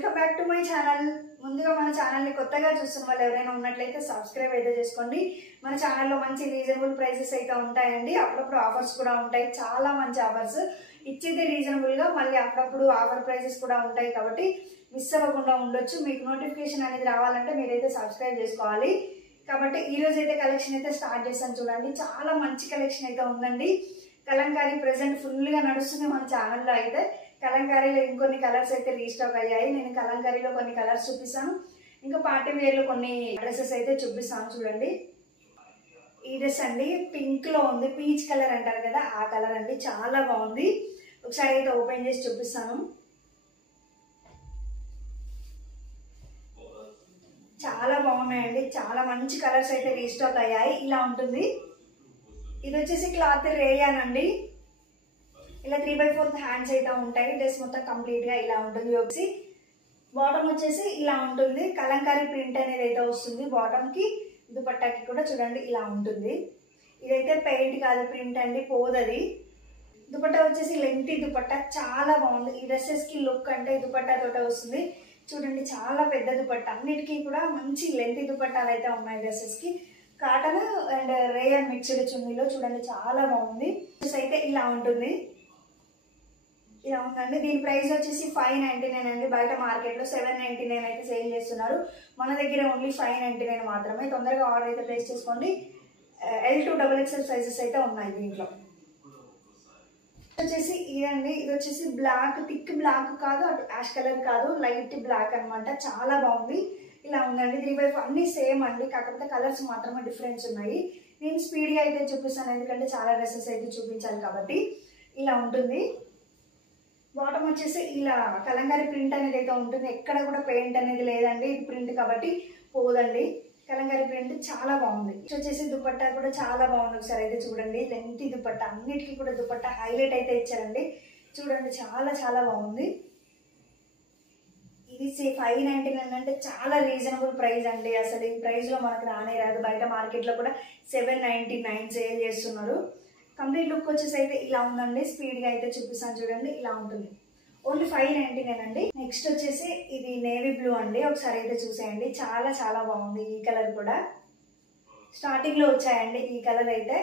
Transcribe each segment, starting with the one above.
Welcome back to my channel. ముందుగా మన ఛానల్ని కొత్తగా చూస్తున్న వాళ్ళు ఎవరైనా ఉన్నట్లయితే సబ్స్క్రైబ్ అయితే చేసుకోండి. మన ఛానల్లో మంచి రీజనబుల్ ప్రైసెస్ అయితే ఉంటాయండి. అప్పుడప్పుడు ఆఫర్స్ కూడా ఉంటాయి, చాలా మంచి ఆఫర్స్ ఇచ్చేది రీజనబుల్గా, మళ్ళీ అప్పుడప్పుడు ఆఫర్ ప్రైసెస్ కూడా ఉంటాయి. కాబట్టి మిస్ అవ్వకుండా ఉండొచ్చు. మీకు నోటిఫికేషన్ అనేది రావాలంటే మీరైతే సబ్స్క్రైబ్ చేసుకోవాలి. కాబట్టి ఈ రోజు అయితే కలెక్షన్ అయితే స్టార్ట్ చేశాను. చూడండి, చాలా మంచి కలెక్షన్ అయితే ఉందండి. కలంకారీ ప్రెసెంట్ ఫుల్గా నడుస్తుంది మన ఛానల్లో. అయితే కలంకారీలో ఇంకొన్ని కలర్స్ అయితే రీస్టాక్ అయ్యాయి. నేను కలంకారీలో కొన్ని కలర్స్ చూపిస్తాను, ఇంకా పార్టీ వేర్లో కొన్ని డ్రెస్సెస్ అయితే చూపిస్తాను. చూడండి, ఈ డ్రెస్ అండి పింక్ లో ఉంది, పీచ్ కలర్ అంటారు కదా ఆ కలర్ అండి, చాలా బాగుంది. ఒకసారి అయితే ఓపెన్ చేసి చూపిస్తాను. చాలా బాగున్నాయండి, చాలా మంచి కలర్స్ అయితే రీస్టాక్ అయ్యాయి. ఇలా ఉంటుంది. ఇది వచ్చేసి క్లాత్ రేయాన్ అండి. ఇలా 3/4 హ్యాండ్స్ అయితే ఉంటాయి. డ్రెస్ మొత్తం కంప్లీట్ గా ఇలా ఉంటుంది. వచ్చి బాటమ్ వచ్చేసి ఇలా ఉంటుంది. కలంకారీ ప్రింట్ అనేది అయితే వస్తుంది బాటమ్ కి. దుపట్టాకి కూడా చూడండి ఇలా ఉంటుంది. ఇదైతే పెయింట్ కాదు, ప్రింట్ అండి, పోదది. దుపట్టా వచ్చేసి లెంగ్తీ దుపట్టా, చాలా బాగుంది. ఈ డ్రెస్సెస్ కి లుక్ అంటే దుపట్టా తోట వస్తుంది. చూడండి, చాలా పెద్ద దుపట్టా, అన్నిటికీ కూడా మంచి లెంగ్తీ దుపట్టాలు అయితే ఉన్నాయి డ్రెస్సెస్ కి. కాటన్ అండ్ రేయన్ మిక్స్డ్ చున్నీలో చూడండి, చాలా బాగుంది. డ్రెస్ అయితే ఇలా ఉంటుంది. ఇలా ఉందండి. దీని ప్రైస్ వచ్చేసి 599 అండి. బయట మార్కెట్ లో 799 అయితే సేల్ చేస్తున్నారు. మన దగ్గర ఓన్లీ 599 మాత్రమే. తొందరగా ఆర్డర్ అయితే ప్లేస్ చేసుకోండి. L to XXL సైజెస్ అయితే ఉన్నాయి దీంట్లో. వచ్చేసి ఇదండి, ఇది వచ్చేసి బ్లాక్, థిక్ బ్లాక్ కాదు, అటు యాష్ కలర్ కాదు, లైట్ బ్లాక్ అనమాట. చాలా బాగుంది. ఇలా ఉందండి. 3/4 అన్ని సేమ్ అండి, కాకపోతే కలర్స్ మాత్రమే డిఫరెన్స్ ఉన్నాయి. నేను స్పీడ్గా అయితే చూపిస్తాను, ఎందుకంటే చాలా డ్రెస్సెస్ అయితే చూపించాలి కాబట్టి. ఇలా ఉంటుంది. బాటమ్ వచ్చేసి ఇలా కలంకారీ ప్రింట్ అనేది అయితే ఉంటుంది. ఎక్కడ కూడా పెయింట్ అనేది లేదండి, ఇది ప్రింట్ కాబట్టి పోదండి. కలంకారీ ప్రింట్ చాలా బాగుంది. వచ్చేసి దుపట్టా కూడా చాలా బాగుంది. ఒకసారి అయితే చూడండి, లెంగ్తీ దుపట్టా, అన్నిటికీ కూడా దుపట్టా హైలైట్ అయితే ఇచ్చారండి. చూడండి, చాలా చాలా బాగుంది. ఇది 599 అంటే చాలా రీజనబుల్ ప్రైస్ అండి. అసలు ఈ ప్రైస్ లో మనకు రానే రాదు. బయట మార్కెట్ లో కూడా 799 సేల్ చేస్తున్నారు. కంప్లీట్ లుక్ వచ్చేసి అయితే ఇలా ఉందండి. స్పీడ్ గా అయితే చూపిస్తాను చూడండి, ఇలా ఉంటుంది. ఓన్లీ 599 అండి. నెక్స్ట్ వచ్చేసి ఇది నేవీ బ్లూ అండి. ఒకసారి అయితే చూసేయండి, చాలా చాలా బాగుంది. ఈ కలర్ కూడా స్టార్టింగ్ లో వచ్చాయండి. ఈ కలర్ అయితే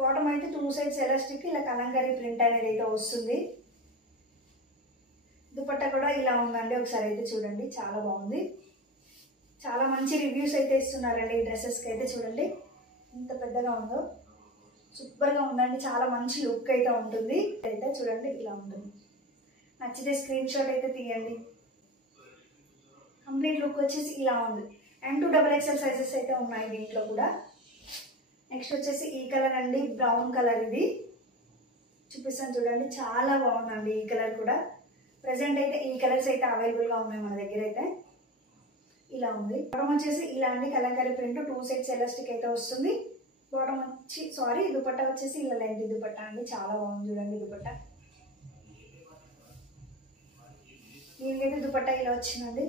బాటమ్ అయితే 2 సైడ్స్ ఎలాస్టిక్, ఇలా కలంకారీ ప్రింట్ అనేది అయితే వస్తుంది. దుపట్టా కూడా ఇలా ఉందండి. ఒకసారి అయితే చూడండి, చాలా బాగుంది. చాలా మంచి రివ్యూస్ అయితే ఇస్తున్నారండి ఈ డ్రెస్సెస్ కి అయితే. చూడండి ఎంత పెద్దగా ఉందో, సూపర్ గా ఉందండి. చాలా మంచి లుక్ అయితే ఉంటుంది. అయితే చూడండి, ఇలా ఉంటుంది. నచ్చితే స్క్రీన్ షాట్ అయితే తీయండి. కంప్లీట్ లుక్ వచ్చేసి ఇలా ఉంది. M to XXL సైజెస్ అయితే ఉన్నాయి దీంట్లో కూడా. నెక్స్ట్ వచ్చేసి ఈ కలర్ అండి, బ్రౌన్ కలర్. ఇది చూపిస్తాను చూడండి, చాలా బాగుందండి. ఈ కలర్ కూడా ప్రెసెంట్ అయితే ఈ కలర్స్ అయితే అవైలబుల్ గా ఉన్నాయి మన దగ్గర అయితే. ఇలా ఉంది. బాటమ్ వచ్చేసి ఇలా అండి, కలంకారీ ప్రింట్, 2 సైడ్స్ ఎలాస్టిక్ అయితే వస్తుంది. బాటమ్ వచ్చి దుపట్టా వచ్చేసి ఇలా లెంత్ దుపట్టా అండి, చాలా బాగుంది. చూడండి దుపట్టా, దీనికైతే దుపట్టా ఇలా వచ్చిందండి.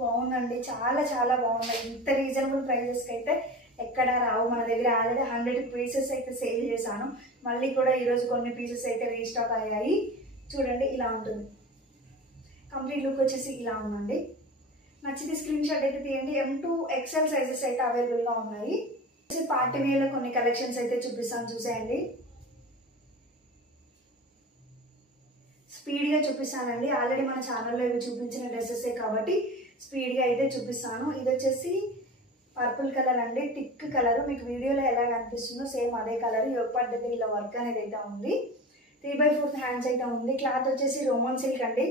బాగుందండి, చాలా చాలా బాగుంది. ఇంత రీజనబుల్ ప్రైజెస్కి అయితే ఎక్కడ రావు మన దగ్గర. ఆల్రెడీ 100 పీసెస్ అయితే సేల్ చేశాను. మళ్ళీ కూడా ఈరోజు కొన్ని పీసెస్ అయితే రీస్టాక్ అయ్యాయి. చూడండి, ఇలా ఉంటుంది. కంప్లీట్ లుక్ వచ్చేసి ఇలా ఉందండి. నచ్చితే స్క్రీన్ షాట్ అయితే తీయండి. M to XL సైజెస్ అయితే అవైలబుల్ గా ఉన్నాయి. పార్టీ వేర్ లో కొన్ని కలెక్షన్స్ అయితే చూపిస్తాను, చూసేయండి. స్పీడ్ గా చూపిస్తానండి. ఆల్రెడీ మన ఛానల్లో ఇవి చూపించిన డ్రెస్సెస్ కాబట్టి స్పీడ్ గా అయితే చూపిస్తాను. ఇది వచ్చేసి పర్పుల్ కలర్ అండి, టిక్ కలర్. మీకు వీడియోలో ఎలా కనిపిస్తుందో సేమ్ అదే కలర్. యోగ పద్ధతి ఇలా వర్క్ అనేది అయితే ఉంది. 3/4 హ్యాండ్స్ అయితే ఉంది. క్లాత్ వచ్చేసి రోమన్ సిల్క్ అండి.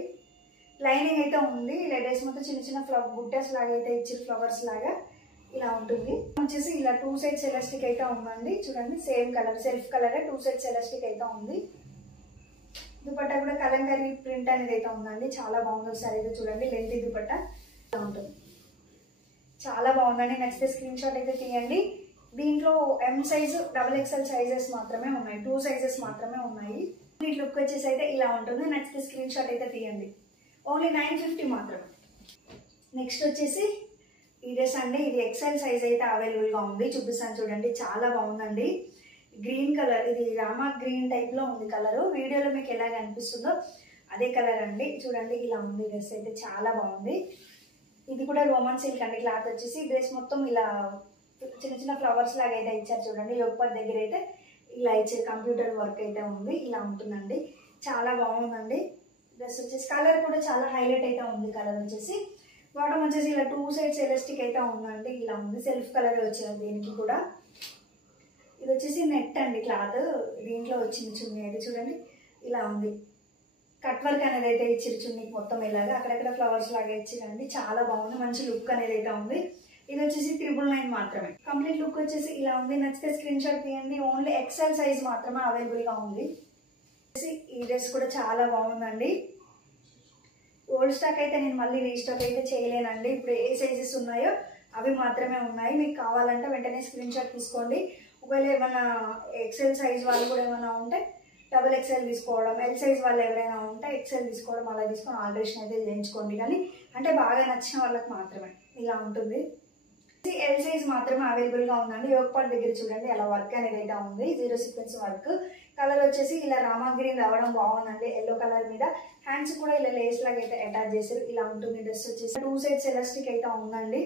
లైనింగ్ అయితే ఉంది. ఇలా డ్రెస్ మొత్తం చిన్న చిన్న బుట్టెస్ లాగా అయితే ఇచ్చి ఫ్లవర్స్ లాగా ఇలా ఉంటుంది. వచ్చేసి ఇలా 2 సైడ్స్ ఎలాస్టిక్ అయితే ఉందండి. చూడండి, same colour, self colour, 2 sides elastic అయితే ఉంది. దుపట్టా కూడా కలంకారీ ప్రింట్ అనేది అయితే ఉందండి, చాలా బాగుంది. ఒకసారి అయితే చూడండి, లెంతీ దుపట్టా ఉంటుంది, చాలా బాగుందండి. నచ్చితే స్క్రీన్ షాట్ అయితే తీయండి. దీంట్లో M సైజు, XXL సైజెస్ మాత్రమే ఉన్నాయి, 2 సైజెస్ మాత్రమే ఉన్నాయి. ఈ లుక్ వచ్చేసి అయితే ఇలా ఉంటుంది. నచ్చితే స్క్రీన్ షాట్ అయితే తీయండి. ఓన్లీ 950 మాత్రమే. నెక్స్ట్ వచ్చేసి ఈ డ్రెస్ అండి, ఇది XL సైజ్ అయితే అవైలబుల్ గా ఉంది. చూపిస్తాను చూడండి, చాలా బాగుందండి. గ్రీన్ కలర్, ఇది రామా గ్రీన్ టైప్ లో ఉంది కలర్. వీడియోలో మీకు ఎలా కనిపిస్తుందో అదే కలర్ అండి. చూడండి ఇలా ఉంది డ్రెస్ అయితే చాలా బాగుంది. ఇది కూడా రోమన్ సిల్క్ అండి. క్లాత్ వచ్చేసి డ్రెస్ మొత్తం ఇలా చిన్న చిన్న ఫ్లవర్స్ లాగా అయితే ఇచ్చారు చూడండి. యోగపాట్ దగ్గర అయితే ఇలా ఇచ్చారు, కంప్యూటర్ వర్క్ అయితే ఉంది. ఇలా ఉంటుందండి, చాలా బాగుందండి డ్రెస్ వచ్చేసి. కలర్ కూడా చాలా హైలైట్ అయితే ఉంది. కలర్ వచ్చేసి బాటమ్ వచ్చేసి ఇలా 2 సైడ్స్ ఎలాస్టిక్ అయితే ఉందండి. ఇలా ఉంది, సెల్ఫ్ కలర్ వచ్చేది దీనికి కూడా. ఇది వచ్చేసి నెట్ అండి క్లాత్, దీంట్లో వచ్చింది చున్నీ అయితే చూడండి ఇలా ఉంది. కట్ వర్క్ అనేది అయితే ఇచ్చారు చున్నీకి మొత్తం ఇలాగా, అక్కడక్కడ ఫ్లవర్స్ లాగా ఇచ్చారండి. చాలా బాగుంది, మంచి లుక్ అనేది అయితే ఉంది. ఇది వచ్చేసి 999 మాత్రమే. కంప్లీట్ లుక్ వచ్చేసి ఇలా ఉంది. నచ్చితే స్క్రీన్ షాట్ తీయండి. ఓన్లీ ఎక్సెల్ సైజ్ మాత్రమే అవైలబుల్ గా ఉంది. ఈ డ్రెస్ కూడా చాలా బాగుందండి. ఓల్డ్ స్టాక్ అయితే నేను మళ్ళీ రీస్టాక్ అయితే చేయలేనండి. ఇప్పుడు ఏ సైజెస్ ఉన్నాయో అవి మాత్రమే ఉన్నాయి. మీకు కావాలంటే వెంటనే స్క్రీన్ షాట్ తీసుకోండి. ఒకవేళ ఏమైనా ఎక్సెల్ సైజ్ వాళ్ళు కూడా ఏమైనా ఉంటే XXL తీసుకోవడం, ఎల్ సైజ్ వాళ్ళు ఎవరైనా ఉంటే XL తీసుకోవడం, అలా తీసుకొని ఆల్టరేషన్ అయితే చేయించుకోండి. కానీ అంటే బాగా నచ్చిన వాళ్ళకి మాత్రమే ఇలా ఉంటుంది. ఎల్ సైజ్ మాత్రమే అవైలబుల్ గా ఉందండి. యోగపాట్ దగ్గర చూడండి అలా వర్క్ అనేది అయితే ఉంది, 0 సీక్వెన్స్ వర్క్. కలర్ వచ్చేసి ఇలా రామా గ్రీన్ రావడం బాగుందండి, ఎల్లో కలర్ మీద. హ్యాండ్స్ కూడా ఇలా లేస్ లాగా అయితే అటాచ్ చేశారు. ఇలా ఉంటుంది డ్రెస్ వచ్చేసి. 2 సైడ్స్ ఎలాస్టిక్ అయితే ఉందండి.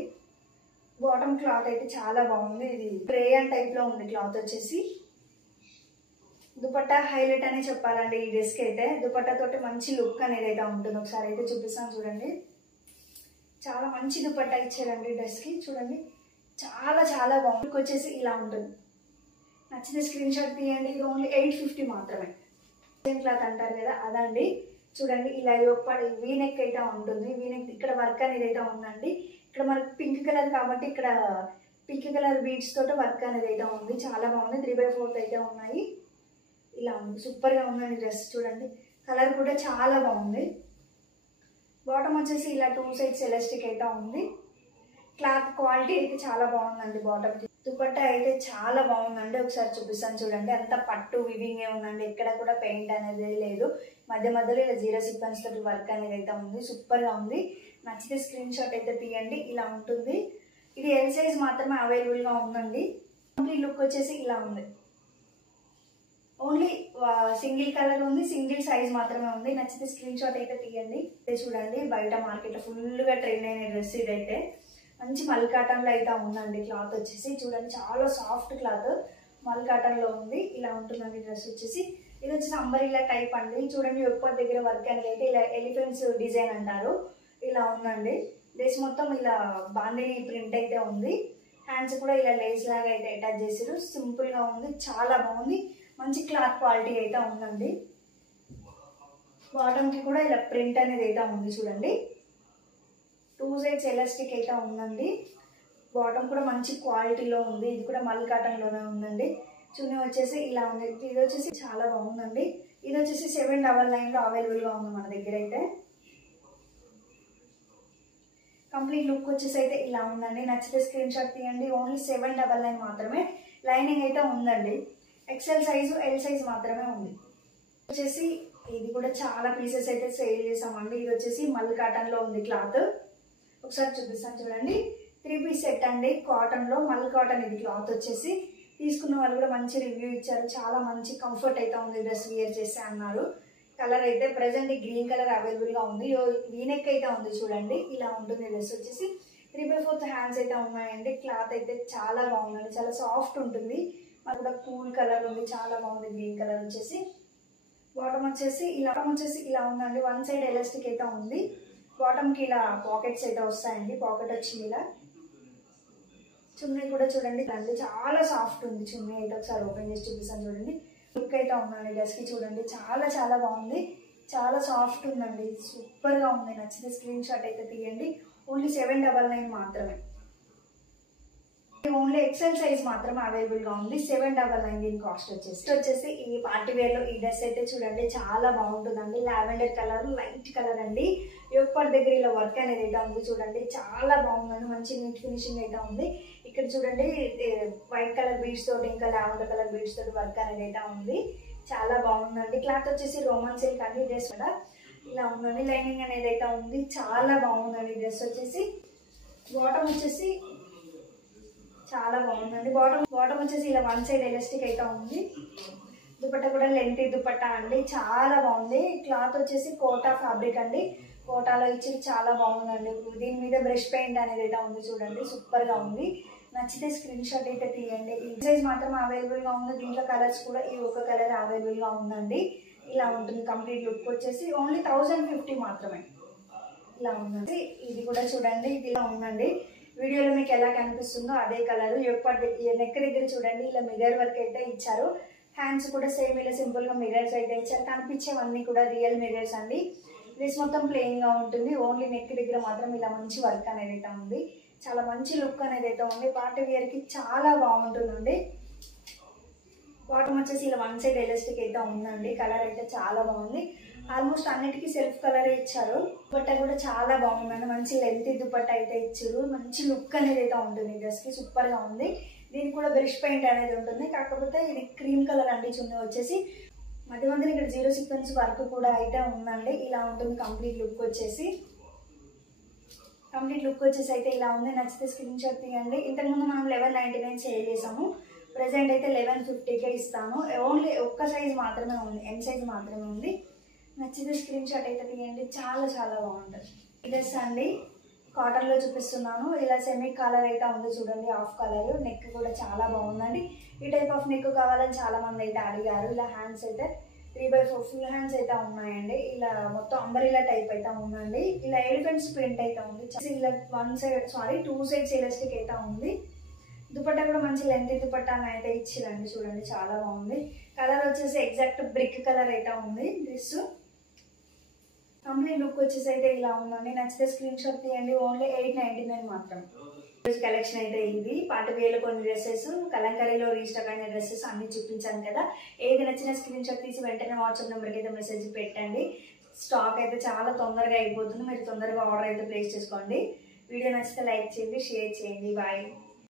బాటమ్ క్లాత్ అయితే చాలా బాగుంది. ఇది రేయన్ టైప్ లో ఉంది క్లాత్ వచ్చేసి. దుపట్టా హైలైట్ అనే చెప్పాలండి ఈ డ్రెస్ కి అయితే. దుపట్టా తోటి మంచి లుక్ అనేది అయితే ఉంటుంది. ఒకసారి అయితే చూపిస్తాను చూడండి. చాలా మంచి దుపట్టా ఇచ్చారండి డ్రెస్ కి, చూడండి చాలా చాలా బాగుంది. లుక్ వచ్చేసి ఇలా ఉంటుంది. నచ్చితే స్క్రీన్ షాట్ తీయండి. ఇది ఓన్లీ 850 మాత్రమే. క్లాత్ అంటారు కదా అదండి. చూడండి ఇలా యోగపాట్ వీనెక్ అయితే ఉంటుంది. వీనెక్ ఇక్కడ వర్క్ అనేది అయితే ఉందండి. ఇక్కడ మనకి పింక్ కలర్ కాబట్టి ఇక్కడ పింక్ కలర్ బీడ్స్ తోటి వర్క్ అనేది అయితే ఉంది. చాలా బాగుంది. 3/4 అయితే ఉన్నాయి. ఇలా ఉంది, సూపర్ గా ఉందండి డ్రెస్. చూడండి కలర్ కూడా చాలా బాగుంది. బాటమ్ వచ్చేసి ఇలా 2 సైడ్స్ ఎలాస్టిక్ అయితే ఉంది. క్లాత్ క్వాలిటీ అయితే చాలా బాగుందండి. బాటమ్ దుపట్టా అయితే చాలా బాగుందండి. ఒకసారి చూపిస్తాను చూడండి. అంత పట్టు వివింగ్ ఉందండి, ఎక్కడ కూడా పెయింట్ అనేది లేదు. మధ్య మధ్యలో ఇలా 0 సీక్వెన్స్ తోటి వర్క్ అనేది అయితే ఉంది. సూపర్ గా ఉంది. నచ్చితే స్క్రీన్ షాట్ అయితే తీయండి. ఇలా ఉంటుంది. ఇది ఎల్ సైజ్ మాత్రమే అవైలబుల్ గా ఉందండి. కంప్లీట్ లుక్ వచ్చేసి ఇలా ఉంది. ఓన్లీ సింగిల్ కలర్ ఉంది, సింగిల్ సైజ్ మాత్రమే ఉంది. నచ్చితే స్క్రీన్ షాట్ అయితే తీయండి. చూడండి బయట మార్కెట్ లో ఫుల్ గా ట్రెండ్ అయిన డ్రెస్ ఇదైతే. మంచి మల్ కాటన్ లో అయితే ఉందండి. క్లాత్ వచ్చేసి చూడండి చాలా సాఫ్ట్ క్లాత్, మల్ కాటన్ లో ఉంది. ఇలా ఉంటుందండి డ్రెస్ వచ్చేసి. ఇది వచ్చేసి అంబరిలా టైప్ అండి. చూడండి యోగపాట్ దగ్గర వర్క్ అనేది అయితే ఇలా ఎలిఫెంట్స్ డిజైన్ అంటారు. ఇలా ఉందండి. డ్రెస్ మొత్తం ఇలా బాండిని ప్రింట్ అయితే ఉంది. హ్యాండ్స్ కూడా ఇలా లేస్ లాగా అయితే అటాచ్ చేసారు. సింపుల్ గా ఉంది, చాలా బాగుంది. మంచి క్లాత్ క్వాలిటీ అయితే ఉందండి. బాటమ్ కి కూడా ఇలా ప్రింట్ అనేది అయితే ఉంది చూడండి. 2 సైడ్స్ ఎలాస్టిక్ అయితే ఉందండి. బాటమ్ కూడా మంచి క్వాలిటీలో ఉంది. ఇది కూడా మల్ కాటన్ లోనే ఉందండి. చున్నీ వచ్చేసి ఇలా ఉంది. ఇది వచ్చేసి చాలా బాగుందండి. ఇది వచ్చేసి 799 లో అవైలబుల్ గా ఉంది మన దగ్గర అయితే. కంప్లీట్ లుక్ వచ్చేసి అయితే ఇలా ఉందండి. నచ్చితే స్క్రీన్ షాట్ తీయండి. ఓన్లీ 799 మాత్రమే. లైనింగ్ అయితే ఉందండి. ఎక్సెల్ సైజు, ఎల్ సైజ్ మాత్రమే ఉంది. వచ్చేసి ఇది కూడా చాలా పీసెస్ అయితే సేల్ చేసామండి. ఇది వచ్చేసి మల్ కాటన్ లో ఉంది క్లాత్. ఒకసారి చూపిస్తాను చూడండి. 3 పీస్ సెట్ అండి. కాటన్ లో, మల్ కాటన్ ఇది క్లాత్ వచ్చేసి. తీసుకున్న వాళ్ళు కూడా మంచి రివ్యూ ఇచ్చారు. చాలా మంచి కంఫర్ట్ అయితే ఉంది, డ్రెస్ వేర్ చేస్తే అన్నారు. కలర్ అయితే ప్రెసెంట్ గ్రీన్ కలర్ అవైలబుల్ గా ఉంది. వీనెక్ అయితే ఉంది చూడండి. ఇలా ఉంటుంది డ్రెస్ వచ్చేసి. 3/4 హ్యాండ్స్ అయితే ఉన్నాయండి. క్లాత్ అయితే చాలా బాగుందండి, చాలా సాఫ్ట్ ఉంటుంది. అది కూడా కూల్ కలర్ ఉంది, చాలా బాగుంది. గ్రీన్ కలర్ వచ్చేసి. బాటమ్ వచ్చేసి ఇలా ఉందండి. 1 సైడ్ ఎలాస్టిక్ అయితే ఉంది. బాటమ్ కి ఇలా పాకెట్స్ అయితే వస్తాయండి. పాకెట్ వచ్చింది ఇలా. చున్నీ కూడా చూడండి చాలా సాఫ్ట్ ఉంది చున్నీ అయితే. ఒకసారి ఓపెన్ చేసి చూపిస్తాను చూడండి. లుక్ అయితే ఉందండి డ్రెస్ కి. చూడండి చాలా చాలా బాగుంది, చాలా సాఫ్ట్ ఉందండి. సూపర్ గా ఉంది. నచ్చితే స్క్రీన్ షాట్ అయితే తీయండి. ఓన్లీ 799 మాత్రమే. ఓన్లీ ఎక్సెల్ సైజ్ మాత్రమే అవైలబుల్ గా ఉంది. 799 దీని కాస్ట్ వచ్చేసి. ఈ పార్టీ వేర్ లో ఈ డ్రెస్ అయితే చూడండి చాలా బాగుంటుందండి. లావెండర్ కలర్, లైట్ కలర్ అండి. యోగపాట్ దగ్గర ఇలా వర్క్ అనేది అయితే ఉంది చూడండి. చాలా బాగుందండి, మంచి నీట్ ఫినిషింగ్ అయితే ఉంది. ఇక్కడ చూడండి వైట్ కలర్ బీడ్స్ తోటి, ఇంకా లావెండర్ కలర్ బీడ్స్ తోటి వర్క్ అనేది అయితే ఉంది. చాలా బాగుందండి. క్లాత్ వచ్చేసి రోమన్ సిల్క్ అండి. డ్రెస్ కూడా ఇలా ఉందండి. లైనింగ్ అనేది అయితే ఉంది. చాలా బాగుందండి డ్రెస్ వచ్చేసి. బాటమ్ వచ్చేసి చాలా బాగుందండి. బాటమ్ వచ్చేసి ఇలా 1 సైడ్ ఎలాస్టిక్ అయితే ఉంది. దుపట్టా కూడా లెంతీ దుపట్టా అండి, చాలా బాగుంది. క్లాత్ వచ్చేసి కోటా ఫ్యాబ్రిక్ అండి, కోటాలో ఇచ్చి చాలా బాగుందండి. దీని మీద బ్రష్ పెయింట్ అనేది అయితే ఉంది చూడండి, సూపర్ గా ఉంది. నచ్చితే స్క్రీన్ షాట్ అయితే తీయండి. ఈ సైజ్ మాత్రం అవైలబుల్ గా ఉంది. దీంట్లో కలర్స్ కూడా ఈ ఒక కలర్ అవైలబుల్ గా ఉందండి. ఇలా ఉంటుంది కంప్లీట్ లుక్ వచ్చేసి ఓన్లీ 1050 మాత్రమే. ఇలా ఉందండి. ఇది కూడా చూడండి, ఇది ఇలా ఉందండి. వీడియోలో మీకు ఎలా కనిపిస్తుందో అదే కలర్. నెక్ దగ్గర చూడండి ఇలా మిర్రర్ వర్క్ అయితే ఇచ్చారు. హ్యాండ్స్ కూడా సేమ్ ఇలా సింపుల్ గా మిర్రర్స్ అయితే ఇచ్చారు. కనిపించేవన్నీ కూడా రియల్ మిర్రర్స్ అండి. డ్రెస్ మొత్తం ప్లెయిన్ గా ఉంటుంది. ఓన్లీ నెక్ దగ్గర మాత్రం ఇలా మంచి వర్క్ అనేది అయితే ఉంది. చాలా మంచి లుక్ అనేది అయితే ఉంది. పార్టీ వేర్ కి చాలా బాగుంటుందండి. బాటమ్ వచ్చేసి ఇలా వన్ సైడ్ ఎలాస్టిక్ అయితే ఉందండి. కలర్ అయితే చాలా బాగుంది. ఆల్మోస్ట్ అన్నిటికీ సెల్ఫ్ కలర్ ఇచ్చారు. దుపట్టా కూడా చాలా బాగుందండి. మంచి లెంత్ దుపట్టా అయితే ఇచ్చారు. మంచి లుక్ అనేది అయితే ఉంటుంది డ్రెస్ కి, సూపర్ గా ఉంది. దీనికి కూడా బ్రష్ పెయింట్ అనేది ఉంటుంది. కాకపోతే ఇది క్రీమ్ కలర్ అండి. చున్నీ వచ్చేసి మధ్య మధ్యలో ఇక్కడ 0 సీక్వెన్స్ వర్క్ కూడా అయితే ఉందండి. ఇలా ఉంటుంది కంప్లీట్ లుక్ వచ్చేసి. అయితే ఇలా ఉంది. నచ్చితే స్క్రీన్ షాట్ తీయండి. ఇంతకుముందు మనం 1199 సేల్ చేసాము. ప్రెసెంట్ అయితే 1150కే ఇస్తాను. ఓన్లీ ఒక్క సైజ్ మాత్రమే ఉంది, M సైజ్ మాత్రమే ఉంది. నచ్చితే స్క్రీన్ షాట్ అయితే తీయండి. చాలా చాలా బాగుంటుంది. డ్రెస్ అండి కాటన్ లో చూపిస్తున్నాను. ఇలా సెమీ కలర్ అయితే ఉంది చూడండి, హాఫ్ కలర్. నెక్ కూడా చాలా బాగుందండి. ఈ టైప్ ఆఫ్ నెక్ కావాలని చాలా మంది అయితే అడిగారు. ఇలా హ్యాండ్స్ అయితే 3/4 ఫుల్ హ్యాండ్స్ అయితే ఉన్నాయండి. ఇలా మొత్తం అంబరిలా టైప్ అయితే ఉందండి. ఇలా ఎలిఫెంట్స్ ప్రింట్ అయితే ఉంది. ఇలా 2 సైడ్స్ ఎలాస్టిక్ అయితే ఉంది. దుపట్టా కూడా మంచి లెంత్ దుపట్టా అయితే ఇచ్చిరండి చూడండి, చాలా బాగుంది. కలర్ వచ్చేసి ఎగ్జాక్ట్ బ్రిక్ కలర్ అయితే ఉంది. డ్రెస్ కంప్లీట్ లుక్ వచ్చేసి అయితే ఇలా ఉందండి. నచ్చితే స్క్రీన్ షాట్ తీయండి. ఓన్లీ 899 మాత్రం. కలెక్షన్ అయితే ఇది. పార్టీ వేర్లో కొన్ని డ్రెస్సెస్, కలంకారీలో రీస్టాక్ అయిన డ్రెస్సెస్ అన్ని చూపించాను కదా. ఏది నచ్చిన స్క్రీన్ షాట్ తీసి వెంటనే వాట్సాప్ నెంబర్కి అయితే మెసేజ్ పెట్టండి. స్టాక్ అయితే చాలా తొందరగా అయిపోతుంది. మీరు తొందరగా ఆర్డర్ అయితే ప్లేస్ చేసుకోండి. వీడియో నచ్చితే లైక్ చేయండి, షేర్ చేయండి. బాయ్.